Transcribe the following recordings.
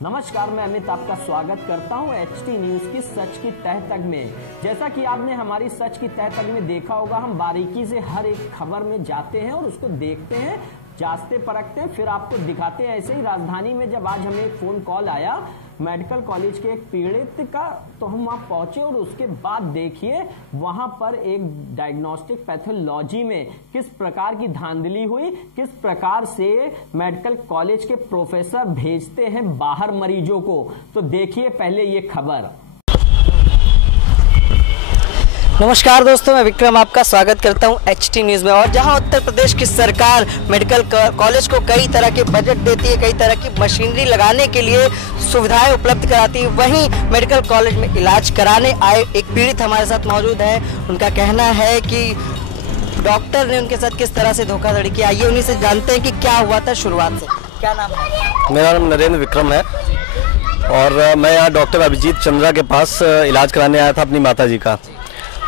नमस्कार, मैं अमित आपका स्वागत करता हूं एचटी न्यूज की सच की तह तक में। जैसा कि आपने हमारी सच की तह तक में देखा होगा, हम बारीकी से हर एक खबर में जाते हैं और उसको देखते हैं, जांचते परखते हैं, फिर आपको दिखाते हैं। ऐसे ही राजधानी में जब आज हमें एक फोन कॉल आया मेडिकल कॉलेज के एक पीड़ित का, तो हम वहां पहुंचे और उसके बाद देखिए वहां पर एक डायग्नोस्टिक पैथोलॉजी में किस प्रकार की धांधली हुई, किस प्रकार से मेडिकल कॉलेज के प्रोफेसर भेजते हैं बाहर मरीजों को। तो देखिए पहले ये खबर। नमस्कार दोस्तों, मैं विक्रम आपका स्वागत करता हूं एचटी न्यूज़ में। और जहां उत्तर प्रदेश की सरकार मेडिकल कॉलेज को कई तरह के बजट देती है, कई तरह की मशीनरी लगाने के लिए सुविधाएं उपलब्ध कराती है, वहीं मेडिकल कॉलेज में इलाज कराने आए एक पीड़ित हमारे साथ मौजूद है। उनका कहना है कि डॉक्टर ने उनके साथ किस तरह से धोखाधड़ी की। आइए उन्हीं से जानते हैं कि क्या हुआ था शुरुआत से। क्या नाम है? मेरा नाम नरेंद्र विक्रम है और मैं यहाँ डॉक्टर अभिजीत चंद्रा के पास इलाज कराने आया था अपनी माता जी का।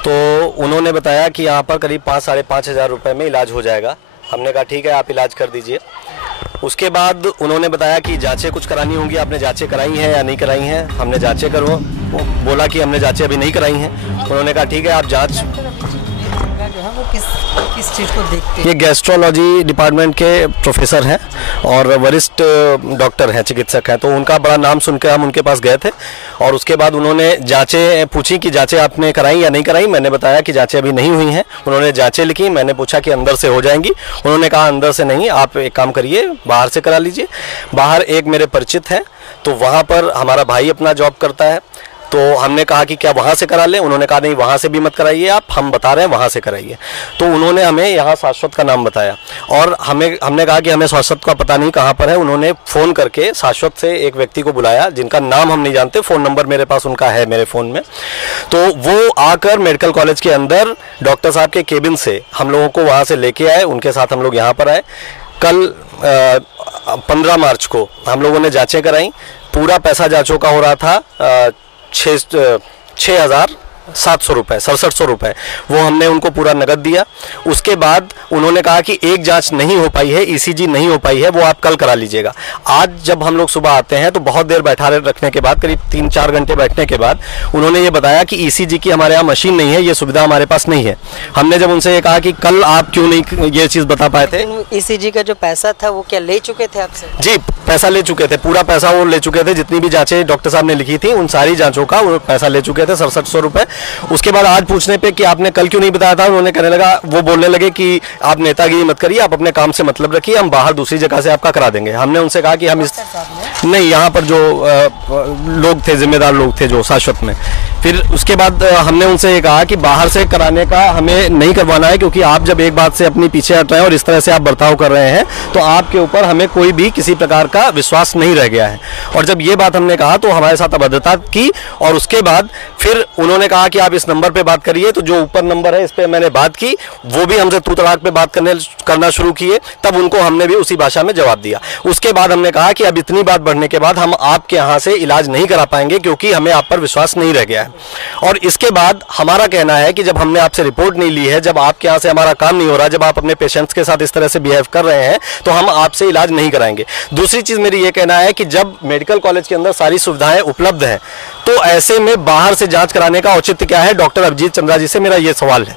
तो उन्होंने बताया कि यहाँ पर करीब 5-5.5 हज़ार रुपये में इलाज हो जाएगा। हमने कहा ठीक है, आप इलाज कर दीजिए। उसके बाद उन्होंने बताया कि जांचें कुछ करानी होंगी, आपने जांचें कराई हैं या नहीं कराई हैं। हमने जांचें करो, बोला कि हमने जांचें अभी नहीं कराई हैं। उन्होंने कहा ठीक है, आप जांच जो है वो किस चीज़ को देखते हैं? ये गैस्ट्रोलॉजी डिपार्टमेंट के प्रोफेसर हैं और वरिष्ठ डॉक्टर हैं, चिकित्सक हैं। तो उनका बड़ा नाम सुनकर हम उनके पास गए थे और उसके बाद उन्होंने जांचें पूछी कि जांचें आपने कराई या नहीं कराई। मैंने बताया कि जांचें अभी नहीं हुई हैं। उन्होंने जांचें लिखी। मैंने पूछा कि अंदर से हो जाएंगी। उन्होंने कहा अंदर से नहीं, आप एक काम करिए, बाहर से करा लीजिए। बाहर एक मेरे परिचित हैं, तो वहाँ पर हमारा भाई अपना जॉब करता है। तो हमने कहा कि क्या वहाँ से करा लें? उन्होंने कहा नहीं, वहाँ से भी मत कराइए आप, हम बता रहे हैं वहाँ से कराइए। तो उन्होंने हमें यहाँ शाश्वत का नाम बताया और हमने कहा कि हमें शाश्वत का पता नहीं कहाँ पर है। उन्होंने फ़ोन करके शाश्वत से एक व्यक्ति को बुलाया जिनका नाम हम नहीं जानते, फ़ोन नंबर मेरे पास उनका है मेरे फ़ोन में। तो वो आकर मेडिकल कॉलेज के अंदर डॉक्टर साहब के केबिन से हम लोगों को वहाँ से लेके आए। उनके साथ हम लोग यहाँ पर आए। कल 15 मार्च को हम लोगों ने जाँचें कराई। पूरा पैसा जाँचों का हो रहा था 6,700 रुपये, 6700 रुपये। वो हमने उनको पूरा नगद दिया। उसके बाद उन्होंने कहा कि एक जांच नहीं हो पाई है, ईसीजी नहीं हो पाई है, वो आप कल करा लीजिएगा। आज जब हम लोग सुबह आते हैं तो बहुत देर बैठा रखने के बाद, करीब 3-4 घंटे बैठने के बाद उन्होंने ये बताया कि ईसीजी की हमारे यहाँ मशीन नहीं है, ये सुविधा हमारे पास नहीं है। हमने जब उनसे ये कहा कि कल आप क्यों नहीं ये चीज़ बता पाए थे। ईसीजी का जो पैसा था वो क्या ले चुके थे आपसे? जी, पैसा ले चुके थे, पूरा पैसा वो ले चुके थे। जितनी भी जाँचें डॉक्टर साहब ने लिखी थी उन सारी जाँचों का वो पैसा ले चुके थे, 6700 रुपये। उसके बाद आज पूछने पे कि आपने कल क्यों नहीं बताया था, उन्होंने कहने लगा, वो बोलने लगे कि आप नेतागिरी मत करिए, आप अपने काम से मतलब रखिए, हम बाहर दूसरी जगह से आपका करा देंगे। हमने उनसे कहा कि हम इस नहीं, यहाँ पर जो लोग थे, जिम्मेदार लोग थे जो शाश्वत में। फिर उसके बाद हमने उनसे ये कहा कि बाहर से कराने का हमें नहीं करवाना है, क्योंकि आप जब एक बात से अपनी पीछे हट रहे हैं और इस तरह से आप बर्ताव कर रहे हैं तो आपके ऊपर हमें कोई भी किसी प्रकार का विश्वास नहीं रह गया है। और जब ये बात हमने कहा तो हमारे साथ अभद्रता की। और उसके बाद फिर उन्होंने कहा कि आप इस नंबर पे बात करिए। तो जो ऊपर नंबर है इस पे मैंने बात की, वो भी हमसे तू तड़ाक पे बात करना शुरू किए। तब उनको हमने भी उसी भाषा में जवाब दिया। उसके बाद हमने कहा कि अब इतनी बात बढ़ने के बाद हम आपके यहाँ से इलाज नहीं करा पाएंगे, क्योंकि हमें आप पर विश्वास नहीं रह गया है। और इसके बाद हमारा कहना है कि जब हमने आपसे रिपोर्ट नहीं ली है, जब आपके यहाँ से हमारा काम नहीं हो रहा, जब आप अपने पेशेंट्स के साथ इस तरह से बिहेव कर रहे हैं, तो हम आपसे इलाज नहीं कराएंगे। दूसरी चीज़ मेरी ये कहना है कि जब मेडिकल कॉलेज के अंदर सारी सुविधाएं उपलब्ध हैं, तो ऐसे में बाहर से जांच कराने का औचित्य क्या है? डॉक्टर अभिजीत चंद्रा जी से मेरा ये सवाल है।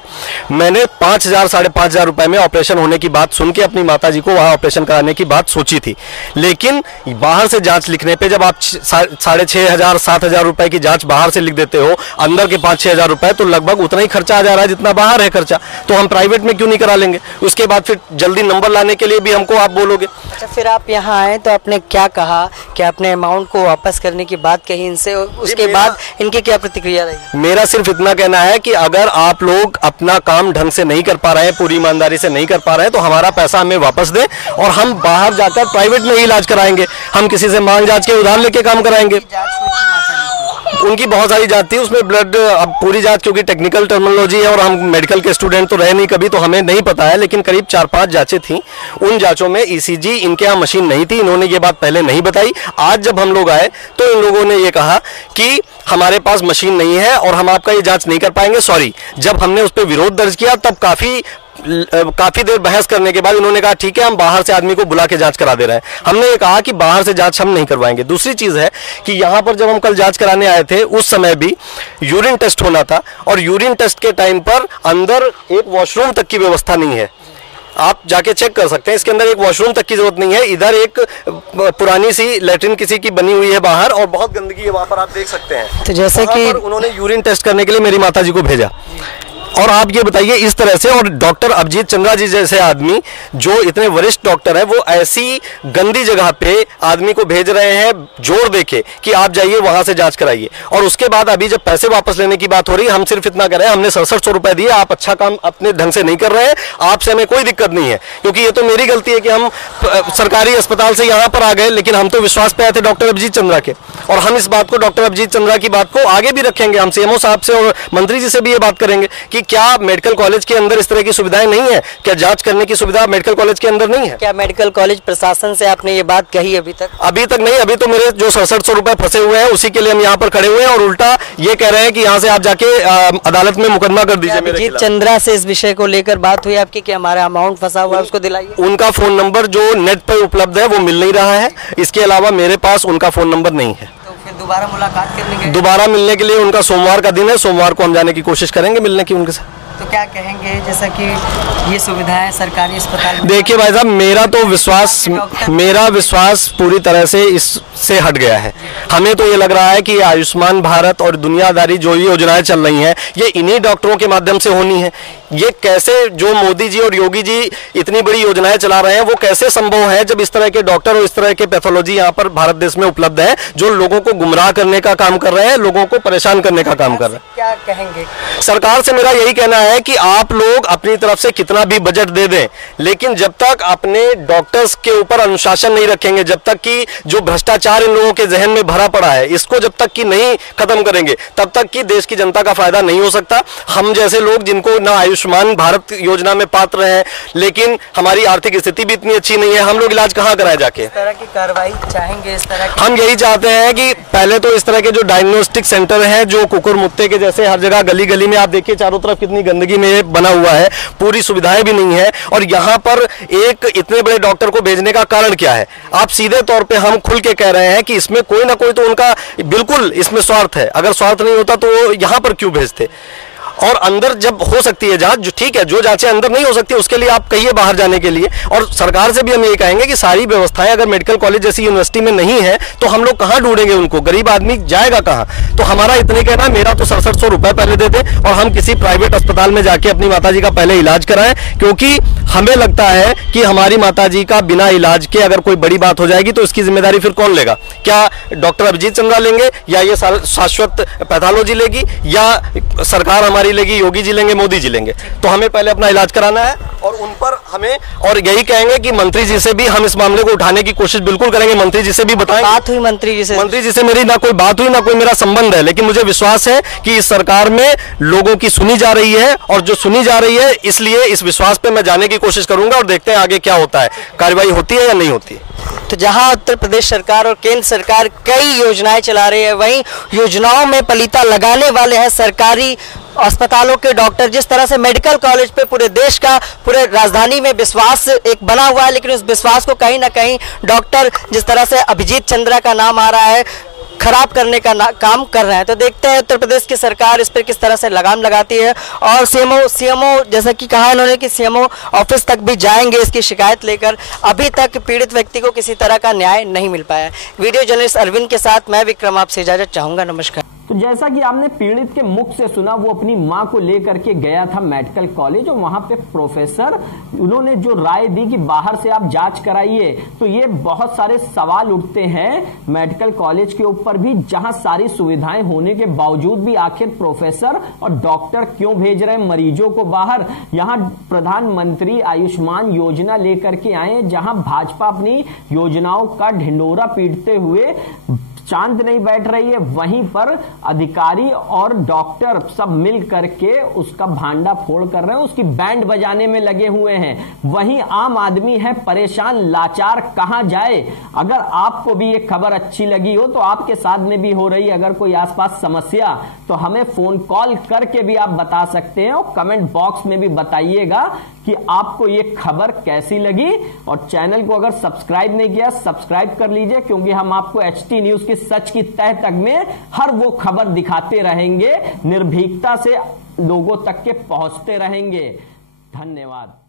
मैंने 5,000-5,500 रुपए में ऑपरेशन होने की बात सुन के अपनी माता जी को वहाँ ऑपरेशन कराने की बात सोची थी, लेकिन बाहर से जांच लिखने पे जब आप 6,500-7,000 रुपए की जांच बाहर से लिख देते हो, अंदर के 5-6 हज़ार रुपए, तो लगभग उतना ही खर्चा आ जा रहा है जितना बाहर है खर्चा। तो हम प्राइवेट में क्यों नहीं करा लेंगे? उसके बाद फिर जल्दी नंबर लाने के लिए भी हमको आप बोलोगे। अच्छा, फिर आप यहाँ आए तो आपने क्या कहा कि आपने अमाउंट को वापस करने की बात कही इनसे, उसके बाद इनकी क्या प्रतिक्रिया रही? मेरा सिर्फ इतना कहना है कि अगर आप लोग अपना काम ढंग से नहीं कर पा रहे हैं, पूरी ईमानदारी से नहीं कर पा रहे हैं, तो हमारा पैसा हमें वापस दें और हम बाहर जाकर प्राइवेट में ही इलाज कराएंगे। हम किसी से मांग जांच के उधार लेके काम कराएंगे। उनकी बहुत सारी जांच थी, उसमें ब्लड, अब पूरी जांच क्योंकि टेक्निकल टर्मिनोलॉजी है और हम मेडिकल के स्टूडेंट तो रहे नहीं कभी, तो हमें नहीं पता है, लेकिन करीब 4-5 जांचें थी। उन जांचों में ईसीजी इनके यहाँ मशीन नहीं थी। इन्होंने ये बात पहले नहीं बताई। आज जब हम लोग आए तो इन लोगों ने ये कहा कि हमारे पास मशीन नहीं है और हम आपका ये जांच नहीं कर पाएंगे, सॉरी। जब हमने उस पर विरोध दर्ज किया तब काफ़ी काफी देर बहस करने के बाद इन्होंने कहा ठीक है हम बाहर से आदमी को बुला के जांच करा दे रहे हैं। हमने ये कहा कि बाहर से जांच हम नहीं करवाएंगे। दूसरी चीज है कि यहां पर जब हम कल जांच कराने आए थे उस समय भी यूरिन टेस्ट होना था और यूरिन टेस्ट के टाइम पर अंदर एक वॉशरूम तक की व्यवस्था नहीं है। आप जाके चेक कर सकते हैं, इसके अंदर एक वॉशरूम तक की जरूरत नहीं है। इधर एक पुरानी सी लैट्रिन किसी की बनी हुई है बाहर और बहुत गंदगी है वहां पर, आप देख सकते हैं। तो जैसे कि उन्होंने यूरिन टेस्ट करने के लिए मेरी माताजी को भेजा और आप ये बताइए इस तरह से, और डॉक्टर अभिजीत चंद्रा जी जैसे आदमी जो इतने वरिष्ठ डॉक्टर है वो ऐसी गंदी जगह पे आदमी को भेज रहे हैं जोर देके कि आप जाइए वहां से जांच कराइए। और उसके बाद अभी जब पैसे वापस लेने की बात हो रही है, हम सिर्फ इतना करें, हमने 6700 रुपए दिए, आप अच्छा काम अपने ढंग से नहीं कर रहे हैं, आपसे हमें कोई दिक्कत नहीं है, क्योंकि ये तो मेरी गलती है कि हम सरकारी अस्पताल से यहाँ पर आ गए, लेकिन हम तो विश्वास पे आए थे डॉक्टर अभिजीत चंद्रा के, और हम इस बात को, डॉक्टर अभिजीत चंद्रा की बात को आगे भी रखेंगे। हम सीएमओ साहब से और मंत्री जी से भी ये बात करेंगे कि क्या मेडिकल कॉलेज के अंदर इस तरह की सुविधाएं नहीं है? क्या जांच करने की सुविधा मेडिकल कॉलेज के अंदर नहीं है? क्या मेडिकल कॉलेज प्रशासन से आपने ये बात कही अभी तक? अभी तक नहीं। अभी तो मेरे जो 6700 रुपए फंसे हुए हैं उसी के लिए हम यहाँ पर खड़े हुए हैं और उल्टा ये कह रहे हैं कि यहाँ से आप जाके अदालत में मुकदमा कर दीजिए। अभिजीत चंद्रा से इस विषय को लेकर बात हुई आपकी कि हमारा अमाउंट फंसा हुआ है उसको दिलाइए? उनका फोन नंबर जो नेट पर उपलब्ध है वो मिल नहीं रहा है, इसके अलावा मेरे पास उनका फोन नंबर नहीं है। दोबारा मुलाकात करने के, दोबारा मिलने के लिए उनका सोमवार का दिन है, सोमवार को हम जाने की कोशिश करेंगे मिलने की उनके साथ। तो क्या कहेंगे, जैसा कि ये सुविधाएं सरकारी अस्पताल में? देखिए भाई साहब, मेरा विश्वास पूरी तरह से इससे हट गया है। हमें तो ये लग रहा है कि आयुष्मान भारत और दुनियादारी जो योजनाएं चल रही हैं ये इन्हीं डॉक्टरों के माध्यम से होनी है। ये कैसे, जो मोदी जी और योगी जी इतनी बड़ी योजनाएं चला रहे हैं वो कैसे संभव है जब इस तरह के डॉक्टर और इस तरह के पैथोलॉजी यहाँ पर भारत देश में उपलब्ध है, जो लोगों को गुमराह करने का काम कर रहे हैं, लोगों को परेशान करने का काम कर रहे हैं। क्या कहेंगे? सरकार से मेरा यही कहना है कि आप लोग अपनी तरफ से कितना भी बजट दे दें, लेकिन जब तक अपने डॉक्टर्स के ऊपर अनुशासन नहीं रखेंगे, जब तक कि जो भ्रष्टाचार इन लोगों के जहन में भरा पड़ा है इसको जब तक कि नहीं खत्म करेंगे, तब तक कि देश की जनता का फायदा नहीं हो सकता। हम जैसे लोग जिनको ना आयुष्मान भारत योजना में पात्र हैं, लेकिन हमारी आर्थिक स्थिति भी इतनी अच्छी नहीं है, हम लोग इलाज कहाँ कराएं जाके? इस तरह की कार्रवाई चाहेंगे? इस तरह की हम यही चाहते हैं कि पहले तो इस तरह के जो डायग्नोस्टिक सेंटर हैं, जो कुकुर मुत्ते के जैसे हर जगह गली गली में, आप देखिए चारों तरफ कितनी गंदगी में बना हुआ है, पूरी सुविधाएं भी नहीं है, और यहाँ पर एक इतने बड़े डॉक्टर को भेजने का कारण क्या है? आप सीधे तौर पे हम खुल के कह रहे हैं कि इसमें कोई ना कोई तो उनका बिल्कुल इसमें स्वार्थ है। अगर स्वार्थ नहीं होता तो वो यहाँ पर क्यों भेजते? और अंदर जब हो सकती है जांच, जो ठीक है, जो जांचें अंदर नहीं हो सकती उसके लिए आप कहिए बाहर जाने के लिए। और सरकार से भी हम ये कहेंगे कि सारी व्यवस्थाएं अगर मेडिकल कॉलेज जैसी यूनिवर्सिटी में नहीं है तो हम लोग कहाँ ढूंढेंगे उनको? गरीब आदमी जाएगा कहाँ? तो हमारा इतने कहना, मेरा तो 6700 रुपए पहले दे दें और हम किसी प्राइवेट अस्पताल में जाके अपनी माताजी का पहले इलाज कराएं, क्योंकि हमें लगता है कि हमारी माताजी का बिना इलाज के अगर कोई बड़ी बात हो जाएगी तो इसकी जिम्मेदारी फिर कौन लेगा? क्या डॉक्टर अभिजीत चंद्रा लेंगे, या ये शाश्वत पैथोलॉजी लेगी, या सरकार हमारी लेगी, योगी जी लेंगे, मोदी जी लेंगे? तो हमें पहले अपना इलाज कराना है और उन पर हमें, और यही कहेंगे कि मंत्री जी से भी हम इस मामले को उठाने की कोशिश बिल्कुल करेंगे। मंत्री जी से भी बताएंगे। बात हुई मंत्री जी से? मंत्री जी से मेरी ना कोई बात हुई, ना कोई मेरा संबंध है, लेकिन मुझे विश्वास है कि इस सरकार में लोगों की सुनी जा रही है, और जो सुनी जा रही है इसलिए इस विश्वास पे मैं जाने की कोशिश करूंगा और देखते हैं आगे क्या होता है, कार्रवाई होती है या नहीं होती है। तो जहां उत्तर प्रदेश सरकार और केंद्र सरकार कई योजनाएं चला रही है, वहीं योजनाओं में पलीता लगाने वाले हैं सरकारी अस्पतालों के डॉक्टर। जिस तरह से मेडिकल कॉलेज पे पूरे देश का, पूरे राजधानी में विश्वास एक बना हुआ है, लेकिन उस विश्वास को कहीं ना कहीं डॉक्टर, जिस तरह से अभिजीत चंद्रा का नाम आ रहा है, खराब करने का काम कर रहे हैं। तो देखते हैं उत्तर प्रदेश की सरकार इस पर किस तरह से लगाम लगाती है। और सीएमओ जैसा कि कहा इन्होंने कि सीएमओ ऑफिस तक भी जाएंगे इसकी शिकायत लेकर। अभी तक पीड़ित व्यक्ति को किसी तरह का न्याय नहीं मिल पाया। वीडियो जर्नलिस्ट अरविंद के साथ मैं विक्रम आपसे इजाजत चाहूंगा। नमस्कार। तो जैसा कि आपने पीड़ित के मुख से सुना, वो अपनी मां को लेकर के गया था मेडिकल कॉलेज, और वहां पे प्रोफेसर उन्होंने जो राय दी कि बाहर से आप जांच कराइए, तो ये बहुत सारे सवाल उठते हैं मेडिकल कॉलेज के ऊपर भी, जहां सारी सुविधाएं होने के बावजूद भी आखिर प्रोफेसर और डॉक्टर क्यों भेज रहे हैं मरीजों को बाहर। यहां प्रधानमंत्री आयुष्मान योजना लेकर के आए, जहां भाजपा अपनी योजनाओं का ढिंडोरा पीटते हुए चांद नहीं बैठ रही है, वहीं पर अधिकारी और डॉक्टर सब मिल करके उसका भांडा फोड़ कर रहे हैं, उसकी बैंड बजाने में लगे हुए हैं। वहीं आम आदमी है परेशान, लाचार, कहां जाए। अगर आपको भी ये खबर अच्छी लगी हो तो आपके साथ में भी हो रही है, अगर कोई आसपास समस्या, तो हमें फोन कॉल करके भी आप बता सकते हैं और कमेंट बॉक्स में भी बताइएगा कि आपको ये खबर कैसी लगी। और चैनल को अगर सब्सक्राइब नहीं किया, सब्सक्राइब कर लीजिए, क्योंकि हम आपको एचटी न्यूज की सच की तह तक में हर वो खबर दिखाते रहेंगे, निर्भीकता से लोगों तक के पहुंचते रहेंगे। धन्यवाद।